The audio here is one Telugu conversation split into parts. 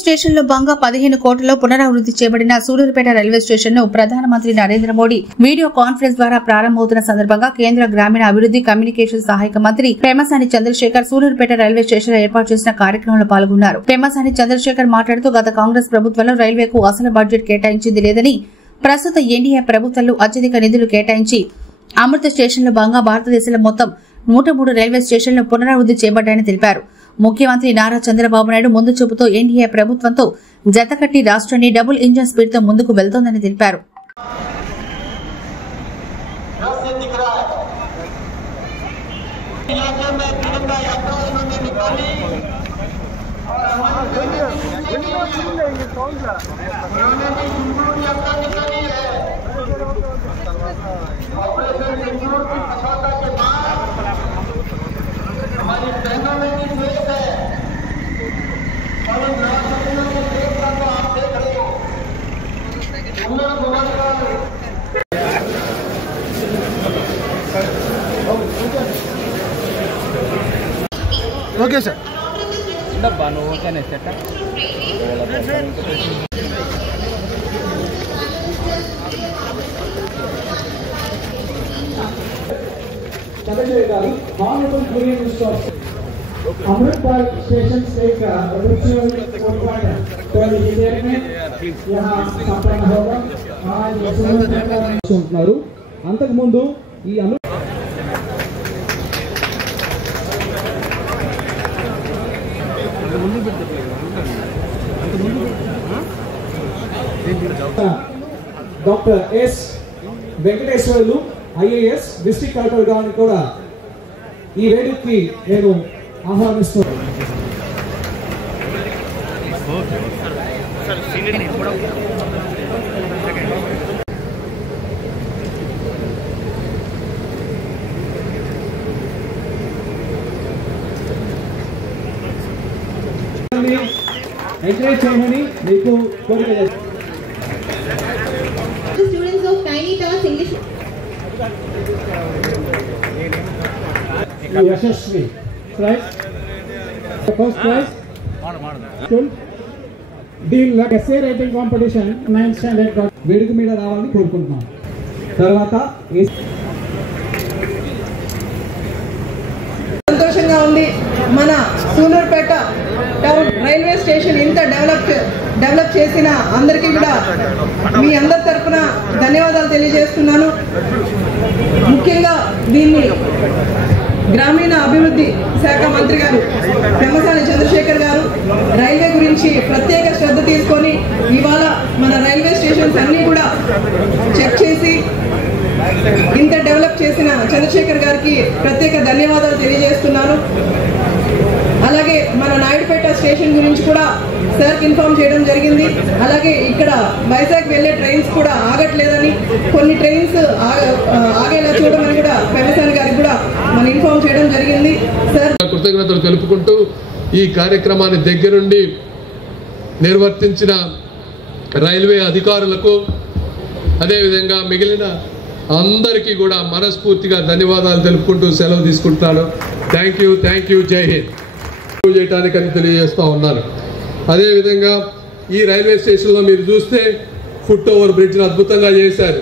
స్టేషన్ లో బంగా 15 కోట్లలో పునరాభివృద్ధి చేయబడిన సూలూరుపేట రైల్వే స్టేషన్ ను ప్రధానమంత్రి నరేంద్ర మోడీ వీడియో కాన్ఫరెన్స్ ద్వారా ప్రారంభమవుతున్న సందర్భంగా కేంద్ర గ్రామీణ అభివృద్ధి కమ్యూనికేషన్ సహాయక మంత్రి పెమ్మసాని చంద్రశేఖర్ సూలూరుపేట రైల్వే స్టేషన్ ఏర్పాటు చేసిన కార్యక్రమంలో పాల్గొన్నారు. పెమ్మసాని చంద్రశేఖర్ మాట్లాడుతూ గత కాంగ్రెస్ ప్రభుత్వంలో రైల్వేకు అసలు బడ్జెట్ కేటాయించింది లేదని, ప్రస్తుత ఎన్డీఏ ప్రభుత్వంలో అత్యధిక నిధులు కేటాయించి అమృత స్టేషన్లో భాగంగా భారతదేశంలో మొత్తం 103 రైల్వే స్టేషన్లు పునరాభివృద్ధి చేయబడ్డాయని తెలిపారు. ముఖ్యమంత్రి నారా చంద్రబాబు నాయుడు ముందు చూపుతో ఎన్డీఏ ప్రభుత్వంతో జతకట్టి రాష్ట్రాన్ని డబుల్ ఇంజన్ స్పీడ్ తో ముందుకు వెళ్తోందని తెలిపారు. Okay sir. अमृतपाल स्टेशन से एक वर्चुअल उद्घाटन तो देर में यहाँ संपन्न होगा. अंतकु मुंदु doctor S Venkateswarlu IAS district collector గారిని కూడా ఈ వేదికకి నేను ఆహ్వానిస్తున్నాను. ఎంకరేజ్ చేయమని మీకు కోరిక చేస్తున్నాను. Students of Tiny Tots English. Yashasvi, right? The first prize. School. Deal essay writing competition 9th standard. వేడుక మీద రావాలని కోరుకుంటున్నాను. తర్వాత సంతోషంగా ఉంది. మన సూలూరుపేట టౌన్ రైల్వే స్టేషన్ ఇంత డెవలప్ చేసిన అందరికీ కూడా మీ అందరి తరఫున ధన్యవాదాలు తెలియజేస్తున్నాను. ముఖ్యంగా దీన్ని గ్రామీణ అభివృద్ధి శాఖ మంత్రి గారు పెమ్మసాని చంద్రశేఖర్ గారు రైల్వే గురించి ప్రత్యేక శ్రద్ధ తీసుకొని ఇవాళ మన రైల్వే స్టేషన్స్ అన్నీ కూడా చెక్ చేసి ఇంత డెవలప్ చేసిన చంద్రశేఖర్ గారికి ప్రత్యేక ధన్యవాదాలు తెలియజేస్తున్నాను. అలాగే మన నాయుడుపేట స్టేషన్ గురించి కూడా సార్కి ఇన్ఫార్మ్ చేయడం జరిగింది. అలాగే ఇక్కడ వైజాగ్ వెళ్లే ట్రైన్స్ కూడా ఆగట్లేదని, కొన్ని ట్రైన్స్ ఆగేలా చూడమని కూడా పెమ్మసాని గారికి కూడా మనం ఇన్ఫార్మ్ చేయడం జరిగింది. సార్ కృతజ్ఞతలు తెలుపుకుంటూ ఈ కార్యక్రమాన్ని దగ్గరుండి నిర్వర్తించిన రైల్వే అధికారులకు అదేవిధంగా మిగిలిన అందరికీ కూడా మనస్ఫూర్తిగా ధన్యవాదాలు తెలుపుకుంటూ సెలవు తీసుకుంటున్నాను. Thank you. జై హింద్ చేయటానికని తెలియజేస్తూ ఉన్నాను. అదేవిధంగా ఈ రైల్వే స్టేషన్లో మీరు చూస్తే ఫుట్ ఓవర్ బ్రిడ్జ్ని అద్భుతంగా చేశారు.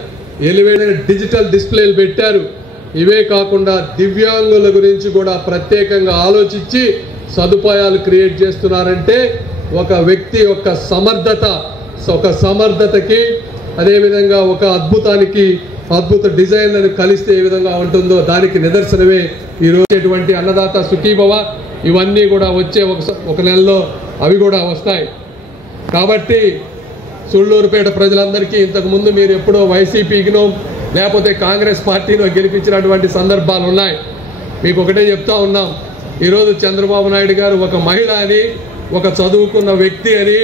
ఎలివేటెడ్ డిజిటల్ డిస్ప్లేలు పెట్టారు. ఇవే కాకుండా దివ్యాంగుల గురించి కూడా ప్రత్యేకంగా ఆలోచించి సదుపాయాలు క్రియేట్ చేస్తున్నారంటే ఒక వ్యక్తి యొక్క సమర్థతకి అదేవిధంగా ఒక అద్భుత డిజైన్లను కలిస్తే ఏ విధంగా ఉంటుందో దానికి నిదర్శనమే ఈరోజు అన్నదాత సుఖీభవ ఇవన్నీ కూడా వచ్చే ఒక నెలలో అవి కూడా వస్తాయి. కాబట్టి సూళ్లూరుపేట ప్రజలందరికీ ఇంతకుముందు మీరు ఎప్పుడో వైసీపీకినో లేకపోతే కాంగ్రెస్ పార్టీనో గెలిపించినటువంటి సందర్భాలు ఉన్నాయి. మీకు ఒకటే చెప్తా ఉన్నాం, ఈరోజు చంద్రబాబు నాయుడు గారు ఒక మహిళ అని, ఒక చదువుకున్న వ్యక్తి అని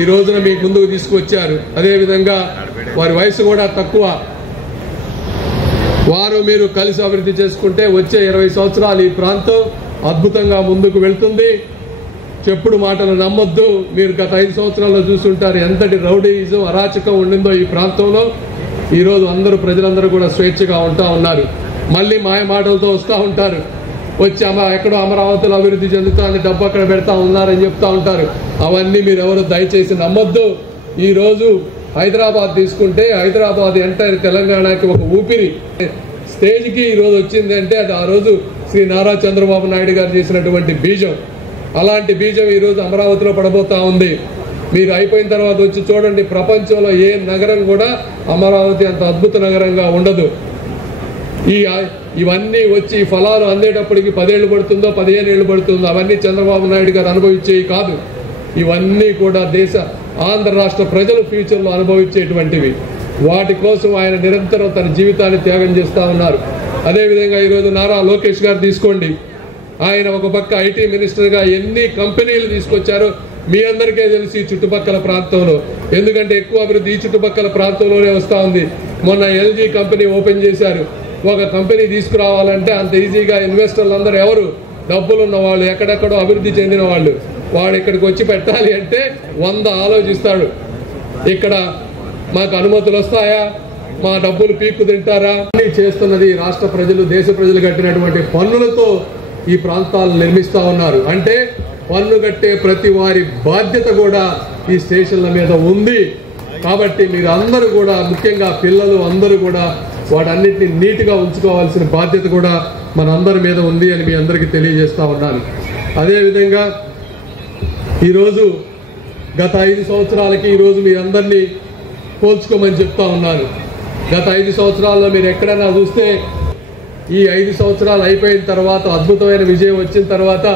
ఈ రోజున మీ ముందుకు తీసుకొచ్చారు. అదేవిధంగా వారి వయసు కూడా తక్కువ. వారు మీరు కలిసి అభివృద్ధి చేసుకుంటే వచ్చే 20 సంవత్సరాలు ఈ ప్రాంతం అద్భుతంగా ముందుకు వెళ్తుంది. చెప్పుడు మాటలు నమ్మొద్దు. మీరు గత 5 సంవత్సరాల్లో చూస్తుంటారు ఎంతటి రౌడీయిజం అరాచకం ఉండిందో ఈ ప్రాంతంలో. ఈరోజు ప్రజలందరూ కూడా స్వేచ్ఛగా ఉంటా ఉన్నారు. మళ్ళీ మాయ మాటలతో వస్తూ ఉంటారు. వచ్చి ఎక్కడో అమరావతిలో అభివృద్ధి చెందుతుంది, డబ్బు అక్కడ పెడతా ఉన్నారని చెప్తా ఉంటారు. అవన్నీ మీరు ఎవరు దయచేసి నమ్మొద్దు. ఈరోజు హైదరాబాద్ తీసుకుంటే హైదరాబాద్ ఎంటైర్ తెలంగాణకి ఒక ఊపిరి స్టేజ్కి ఈరోజు వచ్చింది అంటే అది ఆ రోజు శ్రీ నారా చంద్రబాబు నాయుడు గారు చేసినటువంటి బీజం. అలాంటి బీజం ఈరోజు అమరావతిలో పడబోతా ఉంది. మీరు అయిపోయిన తర్వాత వచ్చి చూడండి, ప్రపంచంలో ఏ నగరం కూడా అమరావతి అంత అద్భుత నగరంగా ఉండదు. ఇవన్నీ వచ్చి ఫలాలు అందేటప్పటికి 10 ఏళ్ళు పడుతుందో 15 ఏళ్ళు పడుతుందో అవన్నీ చంద్రబాబు నాయుడు గారు అనుభవించేవి కాదు. ఇవన్నీ కూడా ఆంధ్ర రాష్ట్ర ప్రజలు ఫ్యూచర్లో అనుభవించేటువంటివి. వాటి కోసం ఆయన నిరంతరం తన జీవితాన్ని త్యాగం చేస్తూ ఉన్నారు. అదేవిధంగా ఈరోజు నారా లోకేష్ గారు తీసుకోండి, ఆయన ఒక పక్క ఐటీ మినిస్టర్గా ఎన్ని కంపెనీలు తీసుకొచ్చారో మీ అందరికీ తెలిసి చుట్టుపక్కల ప్రాంతంలో, ఎందుకంటే ఎక్కువ అభివృద్ధి ఈ చుట్టుపక్కల ప్రాంతంలోనే వస్తూ ఉంది. మొన్న ఎల్జీ కంపెనీ ఓపెన్ చేశారు. ఒక కంపెనీ తీసుకురావాలంటే అంత ఈజీగా ఇన్వెస్టర్లు అందరూ ఎవరు డబ్బులున్న వాళ్ళు, ఎక్కడెక్కడో అభివృద్ధి చెందిన వాళ్ళు, వాడు ఇక్కడికి వచ్చి పెట్టాలి అంటే 100 ఆలోచిస్తాడు. ఇక్కడ మాకు అనుమతులు వస్తాయా, మా డబ్బులు పీక్కు తింటారా అని చేస్తున్నది రాష్ట్ర ప్రజలు, దేశ ప్రజలు కట్టినటువంటి పన్నులతో ఈ ప్రాంతాలను నిర్మిస్తూ ఉన్నారు. అంటే పన్ను కట్టే ప్రతి వారి బాధ్యత కూడా ఈ స్టేషన్ల మీద ఉంది. కాబట్టి మీరు అందరూ కూడా, ముఖ్యంగా పిల్లలు అందరూ కూడా వాటన్నిటిని నీట్గా ఉంచుకోవాల్సిన బాధ్యత కూడా మనందరి మీద ఉంది అని మీ అందరికీ తెలియజేస్తూ ఉన్నాను. అదేవిధంగా ఈరోజు గత 5 సంవత్సరాలకి ఈరోజు మీ అందరినీ పోల్చుకోమని చెప్తా ఉన్నాను. గత 5 సంవత్సరాల్లో మీరు ఎక్కడైనా చూస్తే ఈ 5 సంవత్సరాలు అయిపోయిన తర్వాత, అద్భుతమైన విజయం వచ్చిన తర్వాత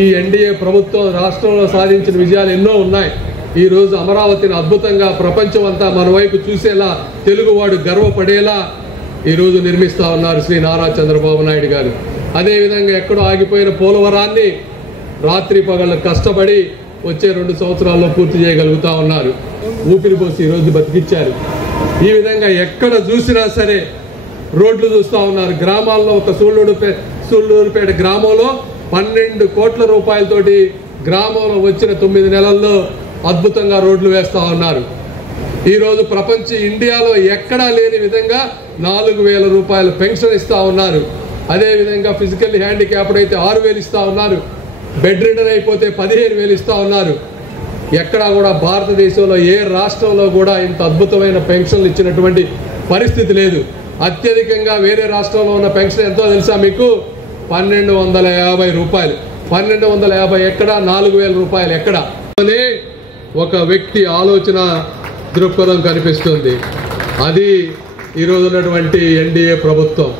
ఈ ఎన్డీఏ ప్రభుత్వం రాష్ట్రంలో సాధించిన విజయాలు ఎన్నో ఉన్నాయి. ఈరోజు అమరావతిని అద్భుతంగా ప్రపంచం అంతా మన వైపు చూసేలా, తెలుగువాడు గర్వపడేలా ఈరోజు నిర్మిస్తూ ఉన్నారు శ్రీ నారా చంద్రబాబు నాయుడు గారు. అదేవిధంగా ఎక్కడో ఆగిపోయిన పోలవరాన్ని రాత్రి పగళ్ళ కష్టపడి వచ్చే 2 సంవత్సరాల్లో పూర్తి చేయగలుగుతా ఉన్నారు. ఊపిరి పోసి ఈరోజు బతికిచ్చారు. ఈ విధంగా ఎక్కడ చూసినా సరే రోడ్లు చూస్తూ ఉన్నారు. గ్రామాల్లో ఒక సూళ్ళూరుపేట గ్రామంలో 12 కోట్ల రూపాయలతోటి గ్రామంలో వచ్చిన 9 నెలల్లో అద్భుతంగా రోడ్లు వేస్తా ఉన్నారు. ఈరోజు ఇండియాలో ఎక్కడా లేని విధంగా 4,000 రూపాయల పెన్షన్ ఇస్తా ఉన్నారు. అదేవిధంగా ఫిజికల్లీ హ్యాండిక్యాప్డ్ అయితే 6,000 ఇస్తా ఉన్నారు. బెడ్ రిడన్ అయిపోతే 15,000 ఇస్తా ఉన్నారు. ఎక్కడా కూడా భారతదేశంలో ఏ రాష్ట్రంలో కూడా ఇంత అద్భుతమైన పెన్షన్లు ఇచ్చినటువంటి పరిస్థితి లేదు. అత్యధికంగా వేరే రాష్ట్రంలో ఉన్న పెన్షన్ ఎంతో తెలుసా మీకు? 1,250 రూపాయలు. 1,250 ఎక్కడ, 4,000 రూపాయలు ఎక్కడ? ఒక వ్యక్తి ఆలోచన దృక్పథం కనిపిస్తుంది. అది ఈరోజు ఉన్నటువంటి ఎన్డీఏ ప్రభుత్వం.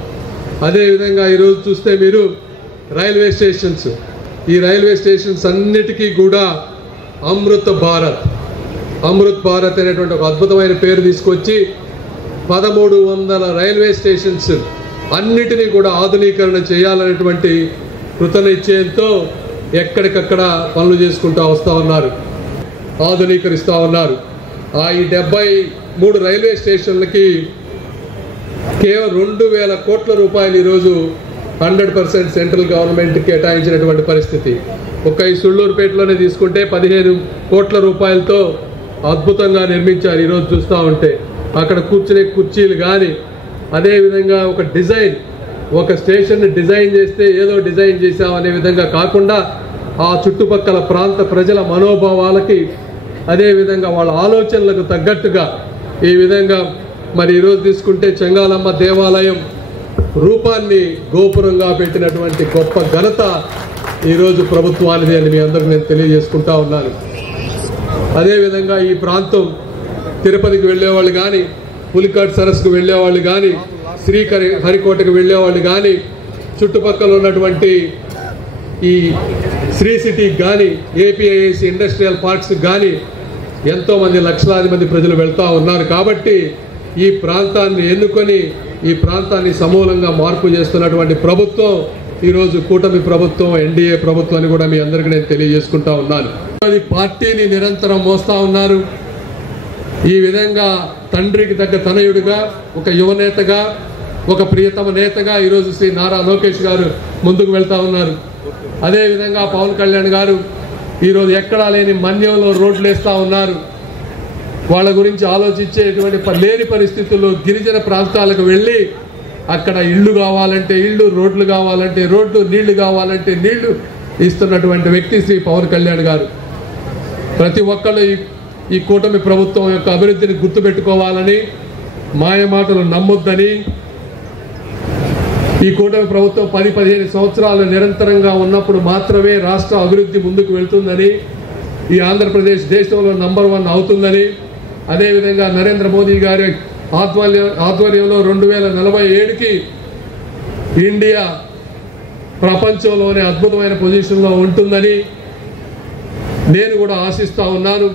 అదేవిధంగా ఈరోజు చూస్తే మీరు రైల్వే స్టేషన్స్, ఈ రైల్వే స్టేషన్స్ అన్నిటికీ కూడా అమృత్ భారత్ అనేటువంటి ఒక అద్భుతమైన పేరు తీసుకొచ్చి 1,300 రైల్వే స్టేషన్స్ అన్నిటినీ కూడా ఆధునీకరణ చేయాలనేటువంటి కృతనిశ్చయంతో ఎక్కడికక్కడ పనులు చేసుకుంటూ వస్తూ ఉన్నారు, ఆధునీకరిస్తూ ఉన్నారు. ఈ 73 రైల్వే స్టేషన్లకి కేవలం 2,000 కోట్ల రూపాయలు ఈరోజు 100% సెంట్రల్ గవర్నమెంట్ కేటాయించినటువంటి పరిస్థితి. ఈ సుళ్ళూరుపేటలోనే తీసుకుంటే 15 కోట్ల రూపాయలతో అద్భుతంగా నిర్మించారు. ఈరోజు చూస్తూ ఉంటే అక్కడ కూర్చునే కుర్చీలు కానీ, అదేవిధంగా ఒక స్టేషన్ని డిజైన్ చేస్తే ఏదో డిజైన్ చేసామనే విధంగా కాకుండా ఆ చుట్టుపక్కల ప్రాంత ప్రజల మనోభావాలకి, అదేవిధంగా వాళ్ళ ఆలోచనలకు తగ్గట్టుగా ఈ విధంగా మరి ఈరోజు తీసుకుంటే చెంగాలమ్మ దేవాలయం రూపాన్ని గోపురంగా పెట్టినటువంటి గొప్ప ఘనత ఈరోజు ప్రభుత్వానిది అని మీ అందరికి నేను తెలియజేసుకుంటా ఉన్నాను. అదేవిధంగా ఈ ప్రాంతం తిరుపతికి వెళ్ళేవాళ్ళు కానీ, పులికాట్ సరస్సుకు వెళ్ళేవాళ్ళు కానీ, శ్రీహరికోటకు వెళ్ళేవాళ్ళు కానీ, చుట్టుపక్కల ఉన్నటువంటి ఈ శ్రీ సిటీకి కానీ, ఏపీఐఐసి ఇండస్ట్రియల్ పార్క్స్ కానీ ఎంతోమంది లక్షలాది మంది ప్రజలు వెళ్తూ ఉన్నారు. కాబట్టి ఈ ప్రాంతాన్ని ఎన్నుకొని ఈ ప్రాంతాన్ని సమూలంగా మార్పు చేస్తున్నటువంటి ప్రభుత్వం ఈరోజు కూటమి ప్రభుత్వం, ఎన్డీఏ ప్రభుత్వం అని కూడా మీ అందరికీ నేను తెలియజేసుకుంటా ఉన్నాను. పార్టీని నిరంతరం మోస్తా ఉన్నారు. ఈ విధంగా తండ్రికి తగ్గ తనయుడిగా, ఒక యువనేతగా, ఒక ప్రియతమ నేతగా ఈరోజు శ్రీ నారా లోకేష్ గారు ముందుకు వెళ్తా ఉన్నారు. అదేవిధంగా పవన్ కళ్యాణ్ గారు ఈరోజు ఎక్కడా లేని మన్యంలో రోడ్లు వేస్తూ ఉన్నారు. వాళ్ళ గురించి ఆలోచించేటువంటి లేని పరిస్థితుల్లో గిరిజన ప్రాంతాలకు వెళ్ళి అక్కడ ఇళ్ళు కావాలంటే ఇళ్ళు, రోడ్లు కావాలంటే రోడ్లు, నీళ్లు కావాలంటే నీళ్లు ఇస్తున్నటువంటి వ్యక్తి శ్రీ పవన్ కళ్యాణ్ గారు. ప్రతి ఒక్కళ్ళు ఈ కూటమి ప్రభుత్వం యొక్క అభివృద్ధిని గుర్తుపెట్టుకోవాలని, మాయమాటలు నమ్మొద్దని, ఈ కూటమి ప్రభుత్వం 10-15 సంవత్సరాలు నిరంతరంగా ఉన్నప్పుడు మాత్రమే రాష్ట్ర అభివృద్ధి ముందుకు వెళ్తుందని, ఈ ఆంధ్రప్రదేశ్ దేశంలో నంబర్ 1 అవుతుందని, అదేవిధంగా నరేంద్ర మోదీ గారి ఆధ్వర్యంలో 2047కి ఇండియా ప్రపంచంలోనే అద్భుతమైన పొజిషన్లో ఉంటుందని నేను కూడా ఆశిస్తా ఉన్నాను.